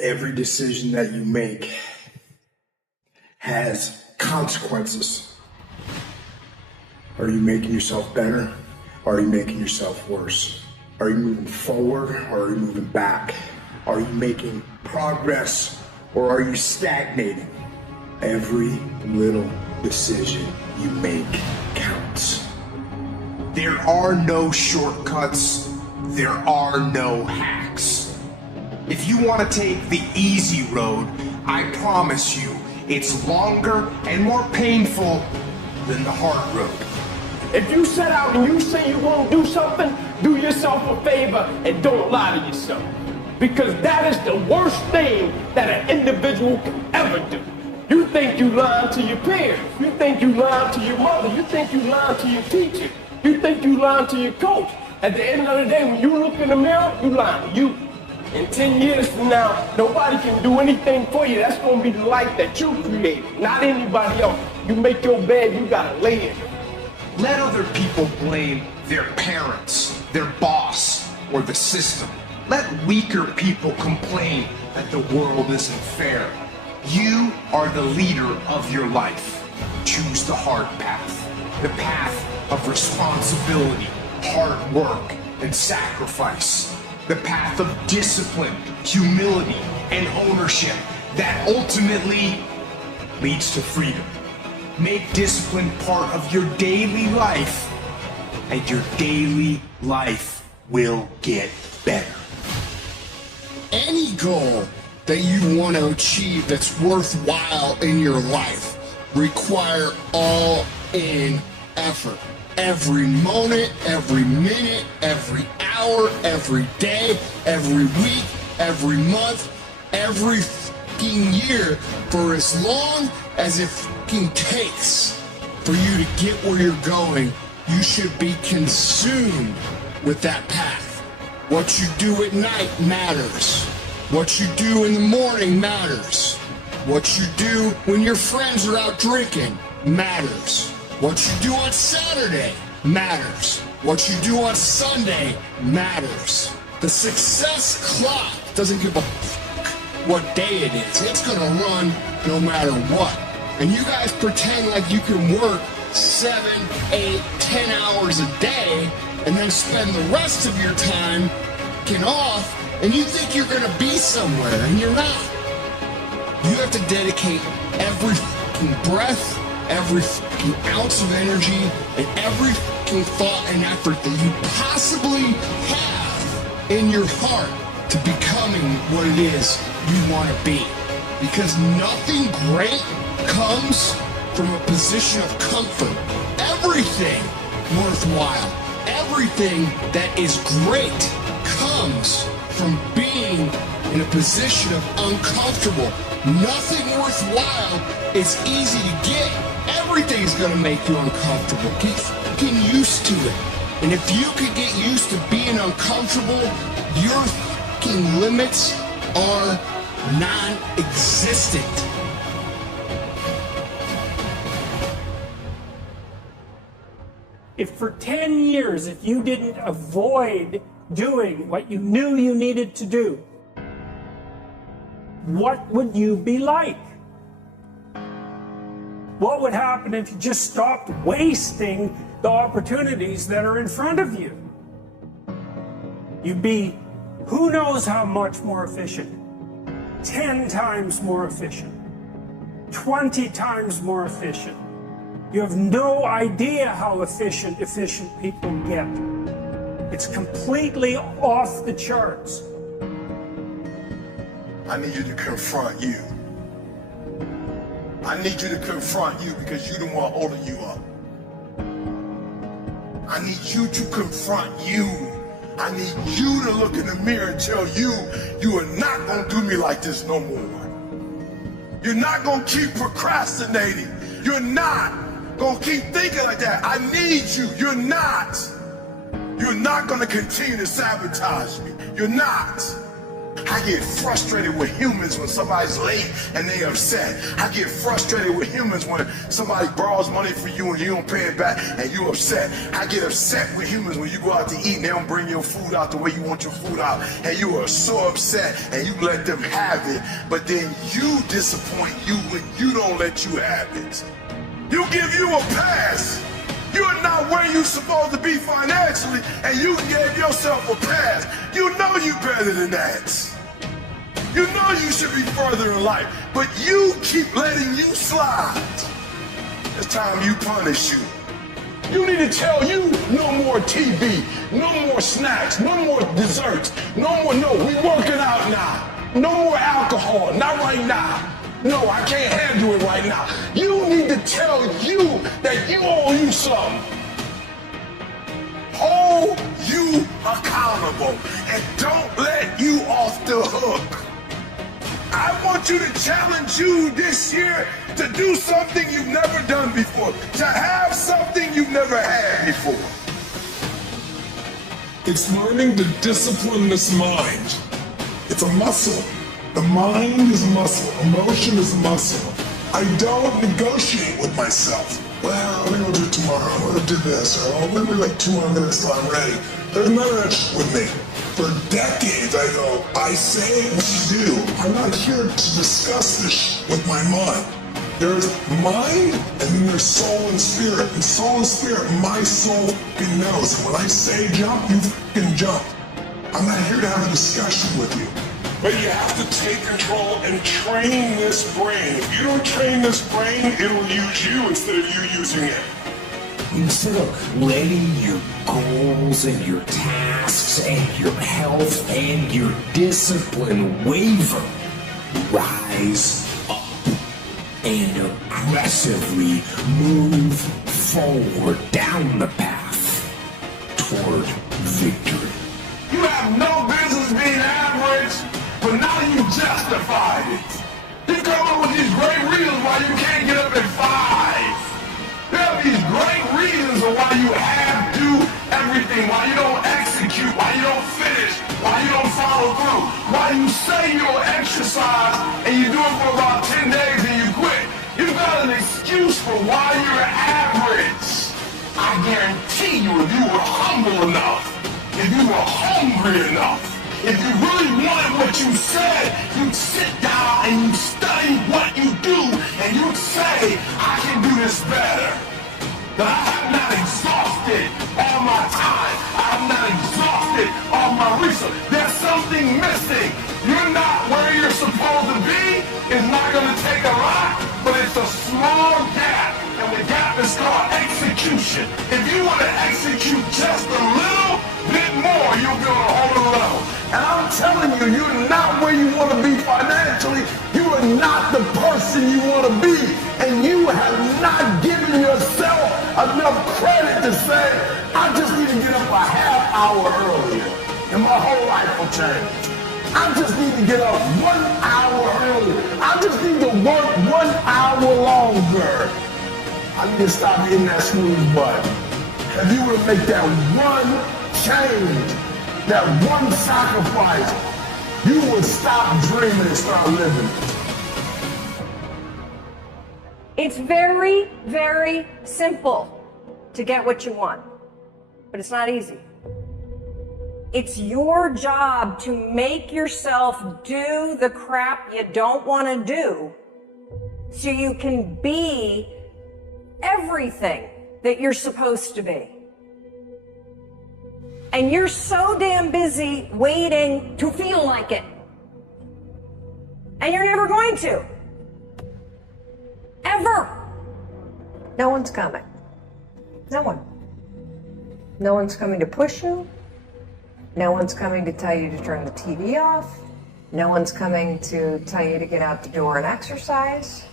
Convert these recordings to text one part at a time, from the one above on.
Every decision that you make has consequences. Are you making yourself better? Or are you making yourself worse? Are you moving forward or are you moving back? Are you making progress or are you stagnating? Every little decision you make counts. There are no shortcuts. There are no hacks. If you want to take the easy road, I promise you, it's longer and more painful than the hard road. If you set out and you say you're going to do something, do yourself a favor and don't lie to yourself. Because that is the worst thing that an individual can ever do. You think you lying to your peers. You think you lying to your mother. You think you lying to your teacher. You think you lying to your coach. At the end of the day, when you look in the mirror, you lying to you. In 10 years from now, nobody can do anything for you. That's going to be the life that you create, not anybody else. You make your bed, you got to lay in it. Let other people blame their parents, their boss, or the system. Let weaker people complain that the world isn't fair. You are the leader of your life. Choose the hard path, the path of responsibility, hard work, and sacrifice. The path of discipline, humility, and ownership that ultimately leads to freedom. Make discipline part of your daily life, and your daily life will get better. Any goal that you want to achieve that's worthwhile in your life require all-in effort. Every moment, every minute, every hour, every day, every week, every month, every fucking year, for as long as it fucking takes for you to get where you're going, you should be consumed with that path. What you do at night matters. What you do in the morning matters. What you do when your friends are out drinking matters. What you do on Saturday matters. What you do on Sunday matters. The success clock doesn't give a fuck what day it is. It's gonna run no matter what. And you guys pretend like you can work 7, 8, 10 hours a day and then spend the rest of your time getting off, and you think you're gonna be somewhere, and you're not. You have to dedicate every fucking breath, every fucking ounce of energy, and every fucking thought and effort that you possibly have in your heart to becoming what it is you want to be. Because nothing great comes from a position of comfort. Everything worthwhile, everything that is great comes from being in a position of uncomfortable. Nothing worthwhile is easy to get. Everything's gonna make you uncomfortable. Get fucking used to it. And if you could get used to being uncomfortable, your fucking limits are non-existent. If for 10 years, if you didn't avoid doing what you knew you needed to do, what would you be like? What would happen if you just stopped wasting the opportunities that are in front of you? You'd be who knows how much more efficient. 10 times more efficient. 20 times more efficient. You have no idea how efficient people get. It's completely off the charts. I need you to confront you. I need you to confront you because you're the one holding you up. I need you to confront you. I need you to look in the mirror and tell you, you are not gonna do me like this no more. You're not gonna keep procrastinating. You're not gonna keep thinking like that. I need you. You're not. You're not gonna continue to sabotage me. You're not. I get frustrated with humans when somebody's late and they upset. I get frustrated with humans when somebody borrows money from you and you don't pay it back and you upset. I get upset with humans when you go out to eat and they don't bring your food out the way you want your food out, and you are so upset and you let them have it, but then you disappoint you when you don't let you have it. You give you a pass. You're not where you're supposed to be financially, and you gave yourself a pass. You know you better than that. You know you should be further in life, but you keep letting you slide. It's time you punish you. You need to tell you no more TV, no more snacks, no more desserts, no, we working out now. No more alcohol, not right now. No, I can't handle it right now. You need to tell you that you owe you something. Hold you accountable and don't let you off the hook. I want you to challenge you this year to do something you've never done before, to have something you've never had before. It's learning to discipline this mind. It's a muscle. The mind is muscle. Emotion is muscle. I don't negotiate with myself. Well, I'm gonna do it tomorrow. I'm gonna do this. Or I'll maybe like 2 more minutes till I'm ready. There's none of that shit with me. For decades, I go, I say what you do. I'm not here to discuss this shit with my mind. There's mind, and then there's soul and spirit. And soul and spirit, my soul fucking knows. And when I say jump, you fucking jump. I'm not here to have a discussion with you. But you have to take control and train this brain. If you don't train this brain, it'll use you instead of you using it. Instead of letting your goals and your tasks and your health and your discipline waver, rise up and aggressively move forward down the path toward victory. You have no business being average, but now you justified it. You come up with these great reasons why you can't get up at 5. There are these great reasons of why you have to do everything, why you don't execute, why you don't finish, why you don't follow through, why you say you don't exercise and you do it for about 10 days and you quit. You got an excuse for why you're average. I guarantee you, if you were humble enough, if you were hungry enough, if you really wanted what you said, you'd sit down and you'd study what you do, and you'd say, I can do this better. But I have not exhausted all my time. I have not exhausted all my resources. There's something missing. You're not where you're supposed to be. It's not going to take a lot, but it's a small gap, and the gap is called execution. If you want to execute just a little bit more, you'll be on a whole level. And I'm telling you, you're not where you want to be financially. You are not the person you want to be. And you have not given yourself enough credit to say, I just need to get up a half hour earlier and my whole life will change. I just need to get up 1 hour earlier. I just need to work 1 hour longer. I need to stop hitting that snooze button. If you were to make that one change, that one sacrifice, you would stop dreaming and start living. It's very, very simple to get what you want, but it's not easy. It's your job to make yourself do the crap you don't want to do so you can be everything that you're supposed to be. And you're so damn busy waiting to feel like it. And you're never going to. Ever. No one's coming. No one. No one's coming to push you. No one's coming to tell you to turn the TV off. No one's coming to tell you to get out the door and exercise.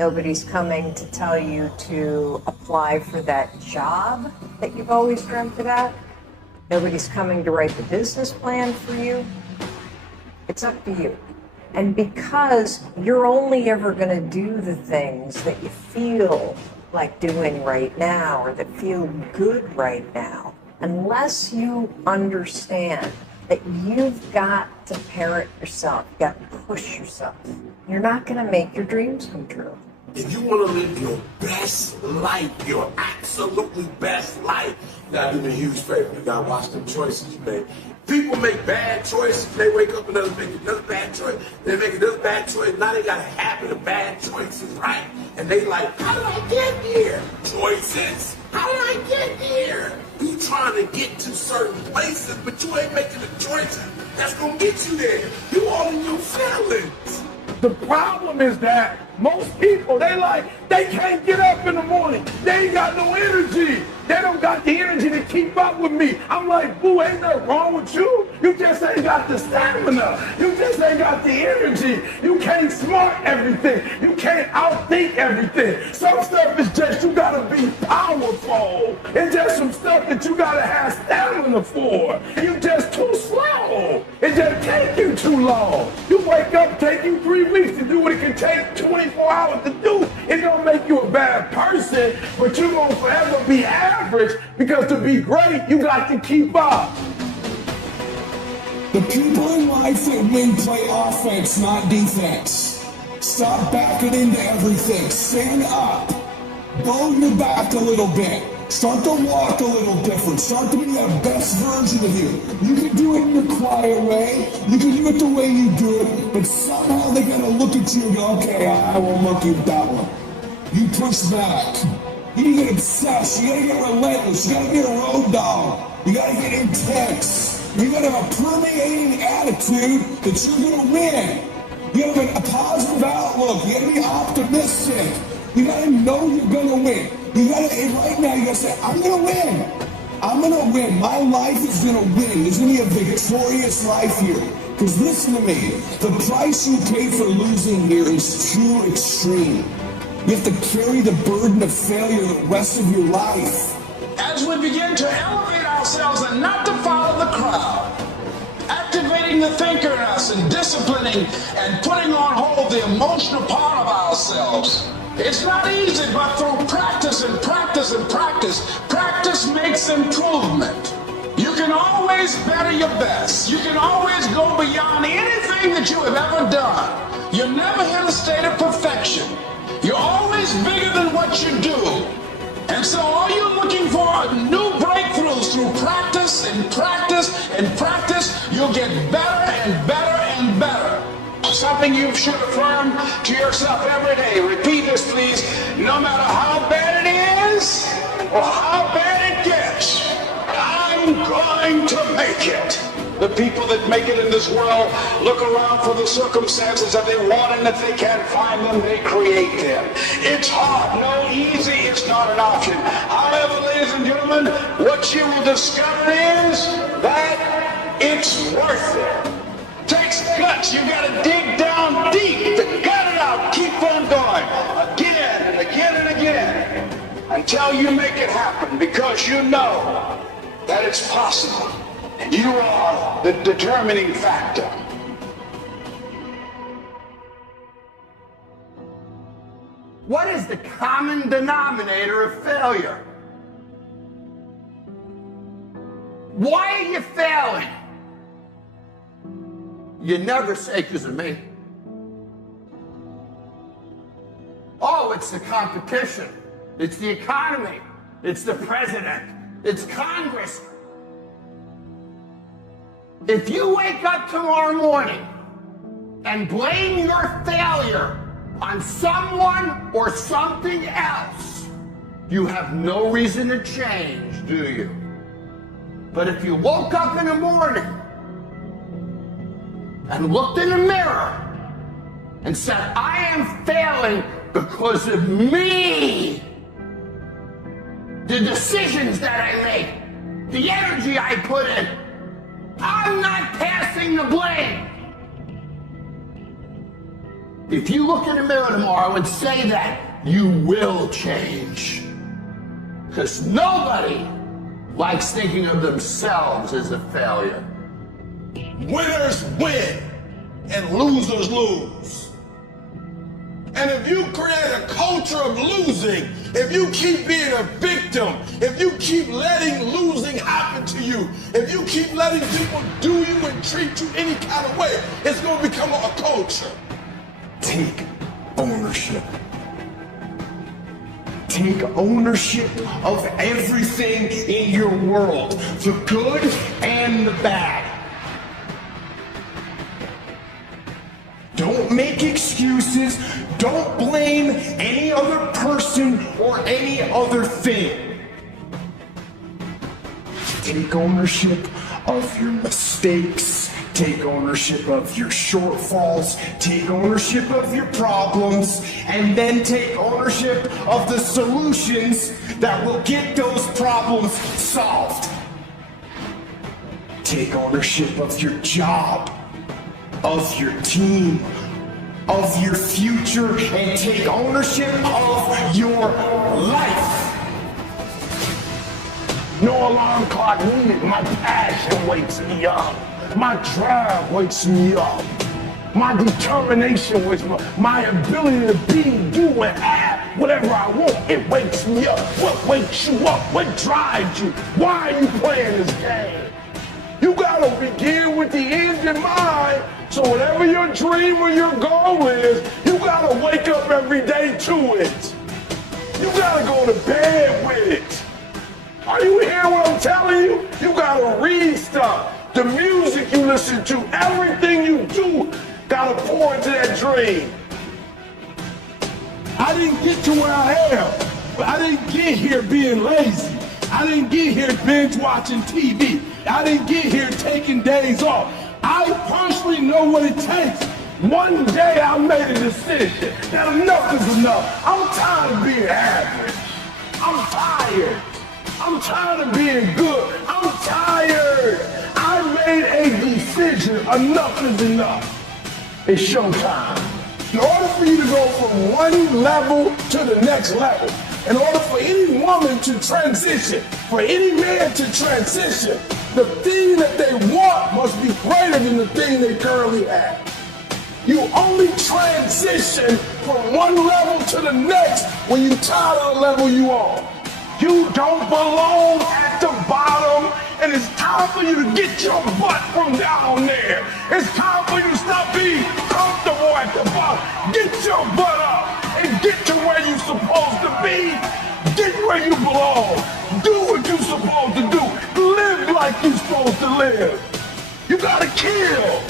Nobody's coming to tell you to apply for that job that you've always dreamt about. Nobody's coming to write the business plan for you. It's up to you. And because you're only ever going to do the things that you feel like doing right now or that feel good right now, unless you understand that you've got to parent yourself. You've got to push yourself. You're not going to make your dreams come true. If you want to live your best life, your absolutely best life, you gotta do me a huge favor. You gotta watch them choices you make. People make bad choices. They wake up and make another bad choice. They make another bad choice. Now they got a habit of bad choices, right? And they like, how did I get here? Choices. How did I get here? You trying to get to certain places, but you ain't making the choices that's gonna get you there. You all in your feelings. The problem is that most people, they can't get up in the morning. They ain't got no energy. They don't got the energy to keep up with me. I'm like, boo, ain't nothing wrong with you. You just ain't got the stamina. You just ain't got the energy. You can't smart everything. You can't outthink everything. Some stuff is just you gotta be powerful. It's just some stuff that you gotta have stamina for. You just too slow. It just take you too long. You wake up, take you 3 weeks to do what it can take 24 hours to do. It don't make you a bad person, but you're gonna forever be average, because to be great, you got to keep up. The people in life that win play offense, not defense. Stop backing into everything. Stand up. Bow your back a little bit. Start to walk a little different. Start to be the best version of you. You can do it in your quiet way. You can do it the way you do it. But somehow they're going to look at you and go, okay, I won't monkey with that one. You push back. You gotta get obsessed. You gotta get relentless. You gotta get a road dog. You gotta get intense. You gotta have a permeating attitude that you're gonna win. You gotta have a positive outlook. You gotta be optimistic. You gotta know you're gonna win. You gotta, right now, you gotta say, I'm gonna win. I'm gonna win. My life is gonna win. There's gonna be a victorious life here. Because listen to me, the price you pay for losing here is too extreme. You have to carry the burden of failure the rest of your life. As we begin to elevate ourselves and not to follow the crowd, activating the thinker in us and disciplining and putting on hold the emotional part of ourselves. It's not easy, but through practice and practice and practice, practice makes improvement. You can always better your best. You can always go beyond anything that you have ever done. You never hit a state of perfection. You're always bigger than what you do. And so all you're looking for are new breakthroughs through practice and practice and practice. You'll get better and better and better. Something you should affirm to yourself every day. Repeat this, please. No matter how bad it is or how bad it gets, I'm going to make it. The people that make it in this world look around for the circumstances that they want, and if they can't find them, they create them. It's hard, no easy, it's not an option. However, ladies and gentlemen, what you will discover is that it's worth it. Takes guts, you gotta dig down deep to gut it out, keep on going, again and again and again, until you make it happen, because you know that it's possible. You are the determining factor. What is the common denominator of failure? Why are you failing? You never say because of me. Oh, it's the competition. It's the economy. It's the president. It's Congress. If you wake up tomorrow morning and blame your failure on someone or something else, you have no reason to change, do you? But if you woke up in the morning and looked in the mirror and said, I am failing because of me, the decisions that I make, the energy I put in, I'm not passing the blame. If you look in the mirror tomorrow and say that, you will change. Because nobody likes thinking of themselves as a failure. Winners win and losers lose. And if you create a culture of losing, if you keep being a victim, if you keep letting losing happen to you, if you keep letting people do you and treat you any kind of way, it's going to become a culture. Take ownership. Take ownership of everything in your world, the good and the bad. Don't make excuses. Don't blame any other person or any other thing. Take ownership of your mistakes. Take ownership of your shortfalls. Take ownership of your problems. And then take ownership of the solutions that will get those problems solved. Take ownership of your job, of your team, of your future, and take ownership of your life. No alarm clock needed. My passion wakes me up. My drive wakes me up. My determination wakes me up. My ability to be, do, and have whatever I want, it wakes me up. What wakes you up? What drives you? Why are you playing this game? You gotta begin with the end in mind. So whatever your dream or your goal is, you gotta wake up every day to it. You gotta go to bed with it. Are you hearing what I'm telling you? You gotta read stuff. The music you listen to, everything you do, gotta pour into that dream. I didn't get to where I am, but I didn't get here being lazy. I didn't get here binge watching TV. I didn't get here taking days off. I personally know what it takes. One day I made a decision that enough is enough. I'm tired of being average. I'm tired. I'm tired of being good. I'm tired. I made a decision. Enough is enough. It's showtime. In order for you to go from one level to the next level, in order for any woman to transition, for any man to transition, the thing that they want must be greater than the thing they currently have. You only transition from one level to the next when you're tired of the level you on. You don't belong at the bottom, and it's time for you to get your butt from down there. It's time for you to stop being comfortable at the bottom. Get your butt up and get to where you're supposed to be. Get where you belong. Do what you're supposed to do. Live like you're supposed to live. You gotta kill.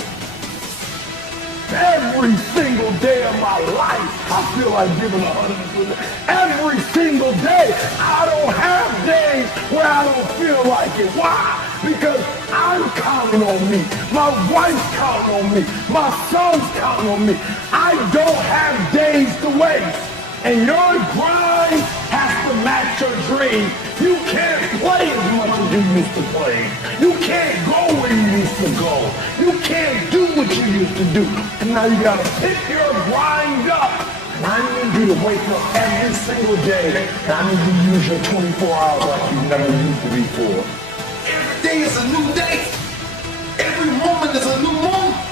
Every single day of my life, I feel like giving 100%. Every single day, I don't have days where I don't feel like it. Why? Because I'm counting on me. My wife's counting on me. My son's counting on me. I don't have days to waste. And your grind has to match your dream. You can't play as much as you used to play. You can't go where you used to go. You can't do what you used to do. And now you gotta pick your grind up. And I need you to wake up every single day. And I need you to use your 24 hours like you never used to before. Every day is a new day. Every moment is a new moment.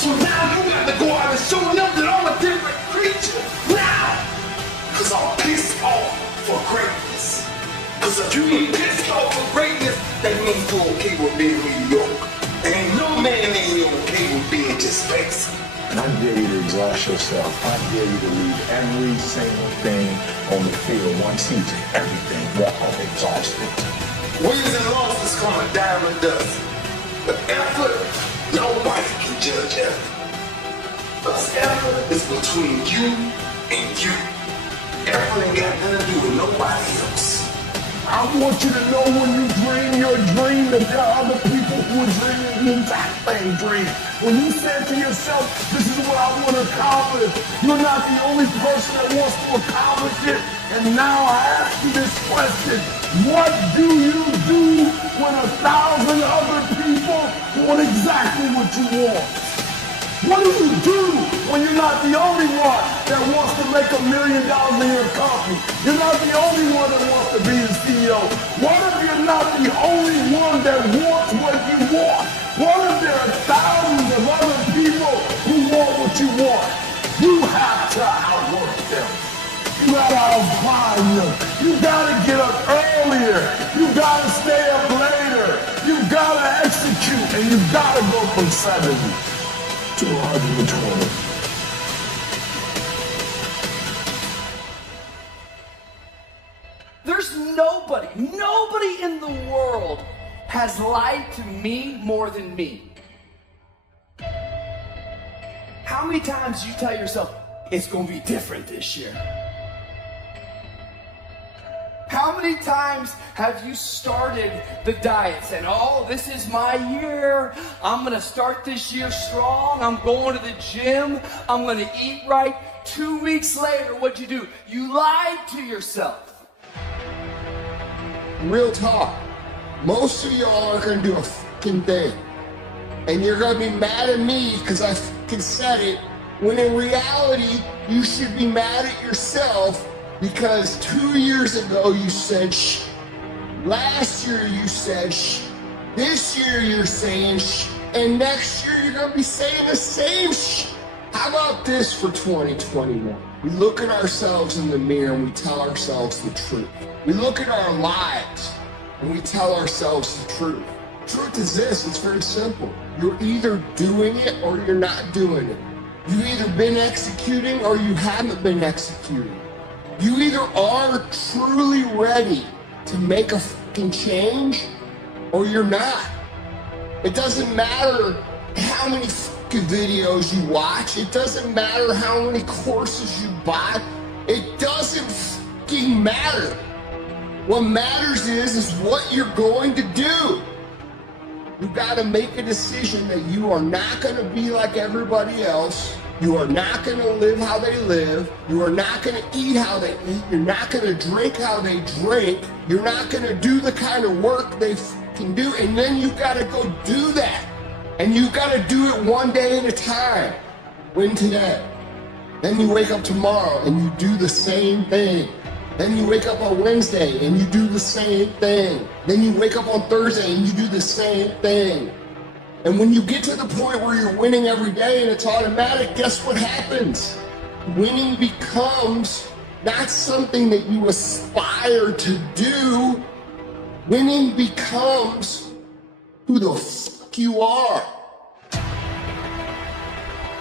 So now you got to go out and show them that I'm a different creature. Now! Because I'm pissed off for greatness. Because if you ain't pissed off for greatness, that means you're okay with being mediocre. And ain't no man ain't okay with being just basic. And I dare you to exhaust yourself. I dare you to leave every single thing on the field. One season, everything. Walk off exhausted. Wins and losses come a dime a dozen. But effort, nobody can judge effort. Because effort is between you and you. Effort ain't got nothing to do with nobody else. I want you to know when you dream your dream that there are other people who are dreaming the exact same dream. When you said to yourself, this is what I want to accomplish, you're not the only person that wants to accomplish it. And now I ask you this question, what do you do when 1,000 other people want exactly what you want? What do you do when you're not the only one that wants to make $1 million in your company? You're not the only one that wants to be the CEO. What if you're not the only one that wants what you want? What if there are thousands of other people who want what you want? You have to outwork them. You gotta outgrind them. You gotta get up earlier. You gotta stay up later. You gotta execute, and you gotta go from 70 to 120. There's nobody in the world has lied to me more than me. How many times do you tell yourself, it's gonna be different this year? How many times have you started the diet saying, oh, this is my year. I'm gonna start this year strong. I'm going to the gym. I'm gonna eat right. 2 weeks later, what'd you do? You lied to yourself. Real talk. Most of y'all are gonna do a fucking thing. And you're gonna be mad at me because I fucking said it, when in reality, you should be mad at yourself because 2 years ago you said shh. Last year you said shh. This year you're saying shh. And next year you're gonna be saying the same shh. How about this for 2021? We look at ourselves in the mirror and we tell ourselves the truth. We look at our lives and we tell ourselves the truth. Truth is this, it's very simple. You're either doing it or you're not doing it. You've either been executing or you haven't been executing. You either are truly ready to make a fucking change or you're not. It doesn't matter how many fucking videos you watch. It doesn't matter how many courses you buy. It doesn't fucking matter. What matters is what you're going to do. You gotta make a decision that you are not gonna be like everybody else. You are not gonna live how they live. You are not gonna eat how they eat. You're not gonna drink how they drink. You're not gonna do the kind of work they fucking do. And then you gotta go do that. And you gotta do it one day at a time. Win today. Then you wake up tomorrow and you do the same thing. Then you wake up on Wednesday and you do the same thing. Then you wake up on Thursday and you do the same thing. And when you get to the point where you're winning every day and it's automatic, guess what happens? Winning becomes not something that you aspire to do. Winning becomes who the fuck you are.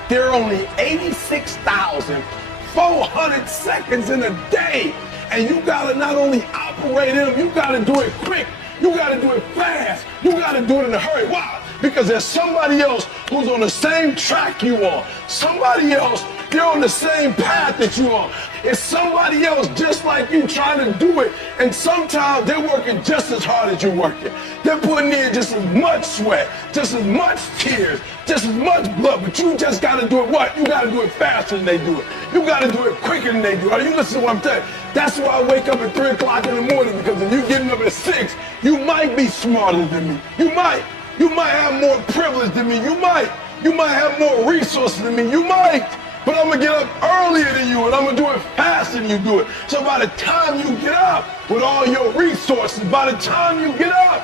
There are only 86,400 seconds in a day. And you gotta not only operate in them, you gotta do it quick. You gotta do it fast. You gotta do it in a hurry. Why? Because there's somebody else who's on the same track you are. Somebody else, they're on the same path that you are. It's somebody else just like you trying to do it. And sometimes they're working just as hard as you're working. They're putting in just as much sweat, just as much tears, just as much blood. But you just gotta do it what? You gotta do it faster than they do it. You gotta do it quicker than they do it. Are you listening to what I'm telling you? That's why I wake up at 3 o'clock in the morning, because if you're getting up at 6, you might be smarter than me. You might have more privilege than me. You might have more resources than me. You might. But I'm gonna get up earlier than you and I'm gonna do it faster than you do it. So by the time you get up with all your resources, by the time you get up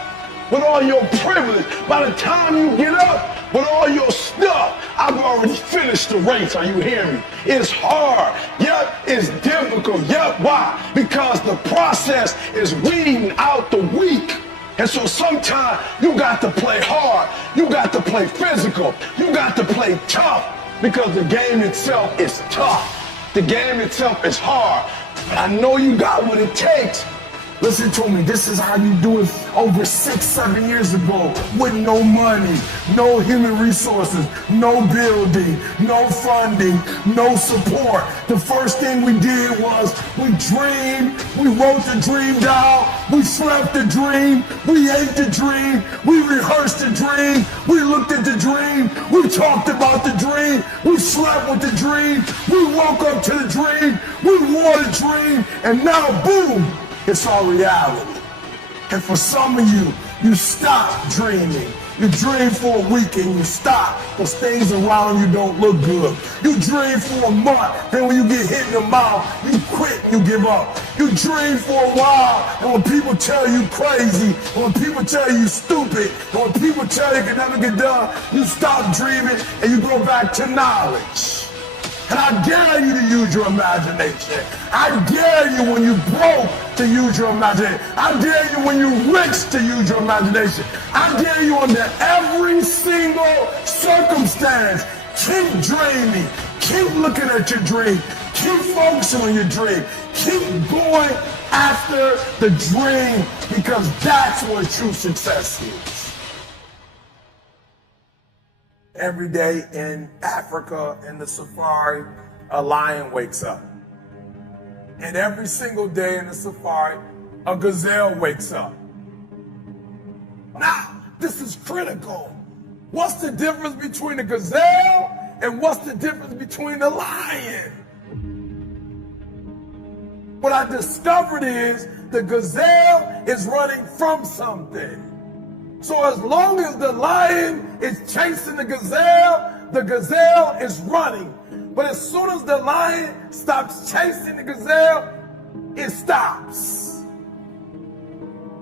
with all your privilege, by the time you get up with all your stuff, I've already finished the race. Are you hearing me? It's hard. Yep, it's difficult. Yep, why? Because the process is weeding out the weak. And so sometimes you got to play hard. You got to play physical. You got to play tough. Because the game itself is tough. The game itself is hard. But I know you got what it takes. Listen to me, this is how you do it over 6-7 years ago with no money, no human resources, no building, no funding, no support. The first thing we did was we dreamed, we wrote the dream down, we slept the dream, we ate the dream, we rehearsed the dream, we looked at the dream, we talked about the dream, we slept with the dream, we woke up to the dream, we wore the dream, and now boom! It's all reality. And for some of you, you stop dreaming. You dream for a week and you stop because things around you don't look good. You dream for a month, then when you get hit in the mouth, you quit, you give up. You dream for a while, and when people tell you crazy, and when people tell you stupid, and when people tell you can never get done, you stop dreaming and you go back to knowledge. And I dare you to use your imagination. I dare you when you're broke to use your imagination. I dare you when you're rich to use your imagination. I dare you under every single circumstance. Keep dreaming. Keep looking at your dream. Keep focusing on your dream. Keep going after the dream, because that's what true success is. Every day in Africa, in the safari, a lion wakes up. And every single day in the safari, a gazelle wakes up. Now, this is critical. What's the difference between a gazelle and what's the difference between a lion? What I discovered is the gazelle is running from something. So as long as the lion is chasing the gazelle is running. But as soon as the lion stops chasing the gazelle, it stops.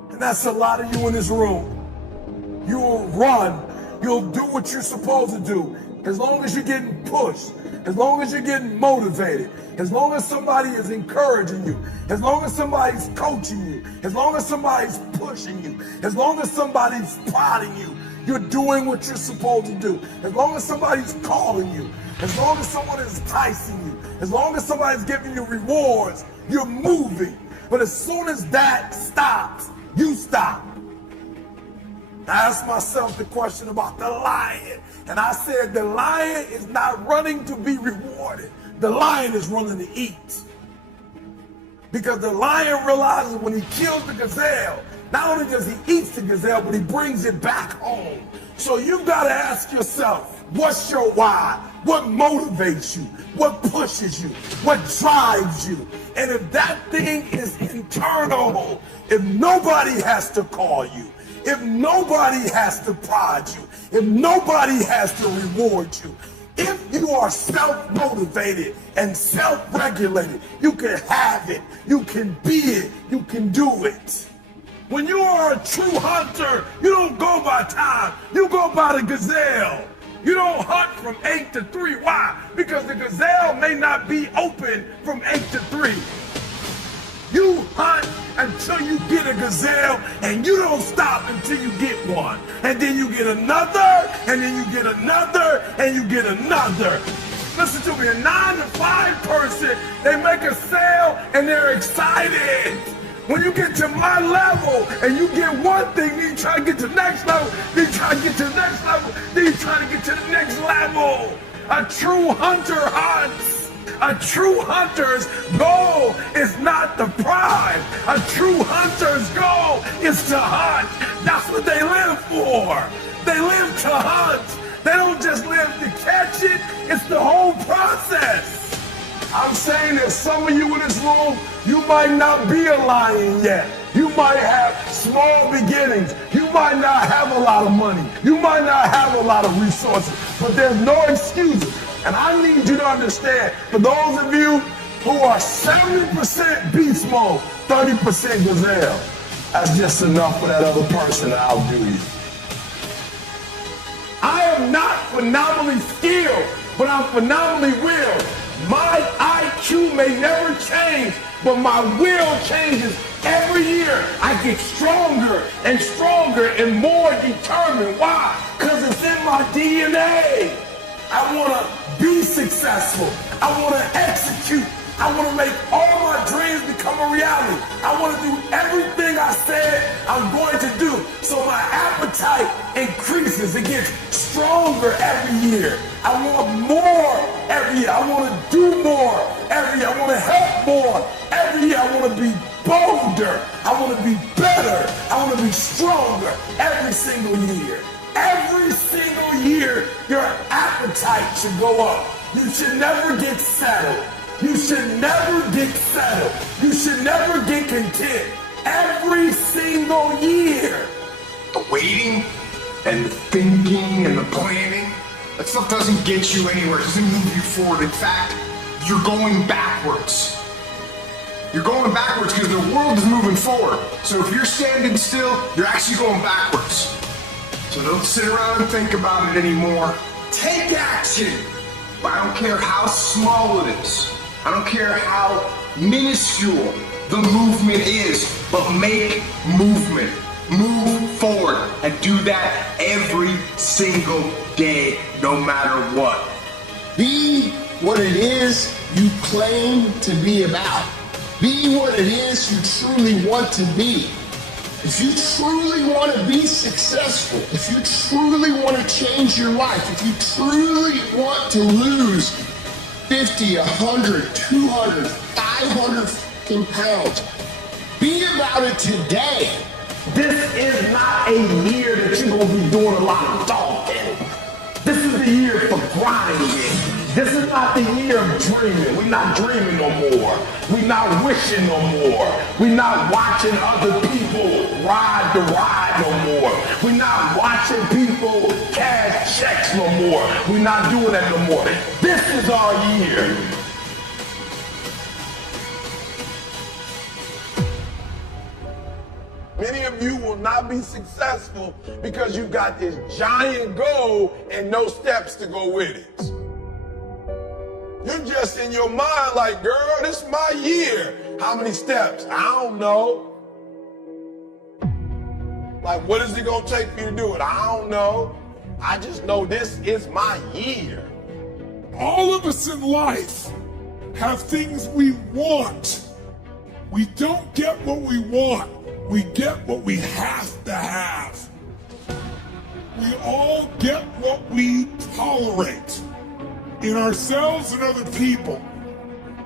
And that's a lot of you in this room. You will run. You'll do what you're supposed to do. As long as you're getting pushed, as long as you're getting motivated, as long as somebody is encouraging you, as long as somebody's coaching you, as long as somebody's pushing you, as long as somebody's prodding you, you're doing what you're supposed to do. As long as somebody's calling you, as long as someone is enticing you, as long as somebody's giving you rewards, you're moving. But as soon as that stops, you stop. I asked myself the question about the lion, and I said the lion is not running to be rewarded. The lion is running to eat. Because the lion realizes when he kills the gazelle, not only does he eat the gazelle, but he brings it back home. So you've got to ask yourself, what's your why? What motivates you? What pushes you? What drives you? And if that thing is internal, if nobody has to call you, if nobody has to prod you, if nobody has to reward you, if you are self-motivated and self-regulated, you can have it, you can be it, you can do it. When you are a true hunter, you don't go by time, you go by the gazelle. You don't hunt from 8 to 3. Why? Because the gazelle may not be open from 8 to 3. You hunt until you get a gazelle, and you don't stop until you get one. And then you get another, and then you get another, and you get another. Listen to me, a 9 to 5 person, they make a sale and they're excited. When you get to my level and you get one thing, then you try to get to the next level, then you try to get to the next level, then you try to get to the next level. A true hunter hunts. A true hunter's goal is not the prize. A true hunter's goal is to hunt. That's what they live for. They live to hunt. They don't just live to catch it. It's the whole process. I'm saying that some of you in this room, you might not be a lion yet. You might have small beginnings. You might not have a lot of money. You might not have a lot of resources, but there's no excuses. And I need you to understand, for those of you who are 70% beast mode, 30% gazelle, that's just enough for that other person to outdo you. I am not phenomenally skilled, but I'm phenomenally willed. My IQ may never change, but my will changes every year. I get stronger and stronger and more determined. Why? Because it's in my DNA. I want to be successful. I want to execute. I want to make all my dreams become a reality. I want to do everything I said I'm going to do. So my appetite increases. It gets stronger every year. I want more every year. I want to do more every year. I want to help more every year. I want to be bolder. I want to be better. I want to be stronger every single year. Every single year, your appetite should go up. You should never get settled. You should never get settled. You should never get content. Every single year. The waiting and the thinking and the planning, that stuff doesn't get you anywhere. It doesn't move you forward. In fact, you're going backwards. You're going backwards because the world is moving forward. So if you're standing still, you're actually going backwards. So don't sit around and think about it anymore. Take action. But I don't care how small it is. I don't care how minuscule the movement is, but make movement. Move forward and do that every single day, no matter what. Be what it is you claim to be about. Be what it is you truly want to be. If you truly want to be successful, if you truly want to change your life, if you truly want to lose 50, 100, 200, 500 fucking pounds, be about it today. This is not a year that you're going to be doing a lot of talking. This is the year for grinding. This is not the year of dreaming. We're not dreaming no more. We're not wishing no more. We're not watching other people ride the ride no more. We're not watching people cash checks no more. We're not doing that no more. This is our year. Many of you will not be successful because you got this giant goal and no steps to go with it. You're just in your mind like, girl, this is my year. How many steps? I don't know. Like, what is it gonna take for you to do it? I don't know. I just know this is my year. All of us in life have things we want. We don't get what we want. We get what we have to have. We all get what we tolerate in ourselves and other people.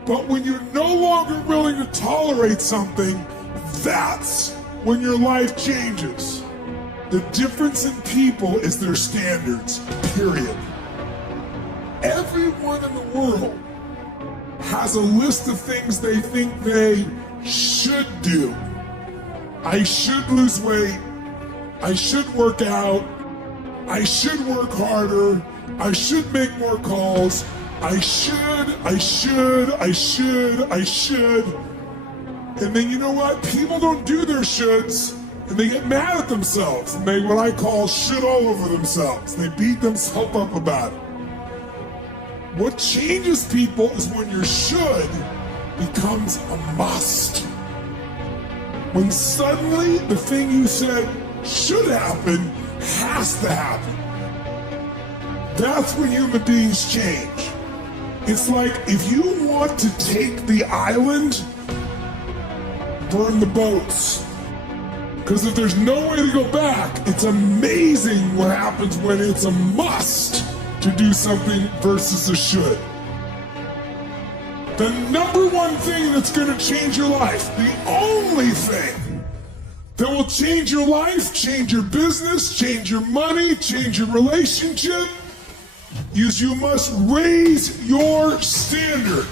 But when you're no longer willing to tolerate something, that's when your life changes. The difference in people is their standards, period. Everyone in the world has a list of things they think they should do. I should lose weight. I should work out. I should work harder. I should make more calls. I should. And then you know what? People don't do their shoulds and they get mad at themselves and they what I call shit all over themselves. They beat themselves up about it. What changes people is when your should becomes a must. When suddenly the thing you said should happen has to happen. That's when human beings change. It's like if you want to take the island, burn the boats. Because if there's no way to go back, it's amazing what happens when it's a must to do something versus a should. The number one thing that's going to change your life, the only thing that will change your life, change your business, change your money, change your relationship, is you must raise your standard.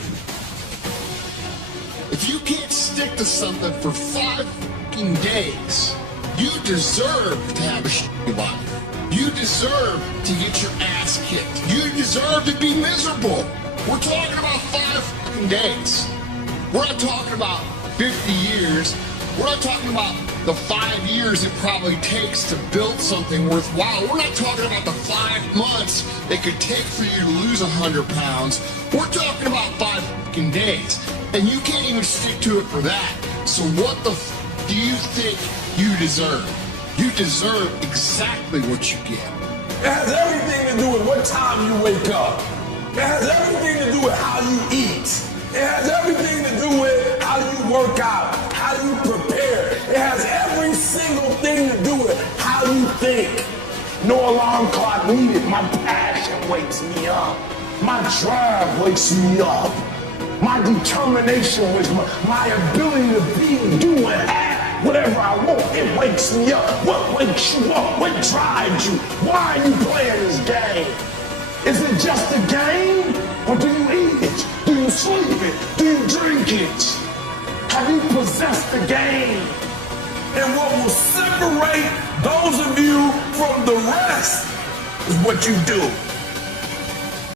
If you can't stick to something for 5 fucking days, you deserve to have a shitty life. You deserve to get your ass kicked. You deserve to be miserable. We're talking about 5 fucking days. We're not talking about 50 years. We're not talking about the 5 years it probably takes to build something worthwhile. We're not talking about the 5 months it could take for you to lose 100 pounds. We're talking about 5 fucking days. And you can't even stick to it for that. So what the do you think you deserve? You deserve exactly what you get. It has everything to do with what time you wake up. It has everything to do with how you eat. It has everything to do with how you work out, how you prepare. It has every single thing to do with how you think. No alarm clock needed. My passion wakes me up. My drive wakes me up. My determination wakes me up. My ability to be, do, and act whatever I want, it wakes me up. What wakes you up? What drives you? Why are you playing this game? Is it just a game? Or do you eat it? Do you sleep it? Do you drink it? Have you possessed the game? And what will separate those of you from the rest is what you do.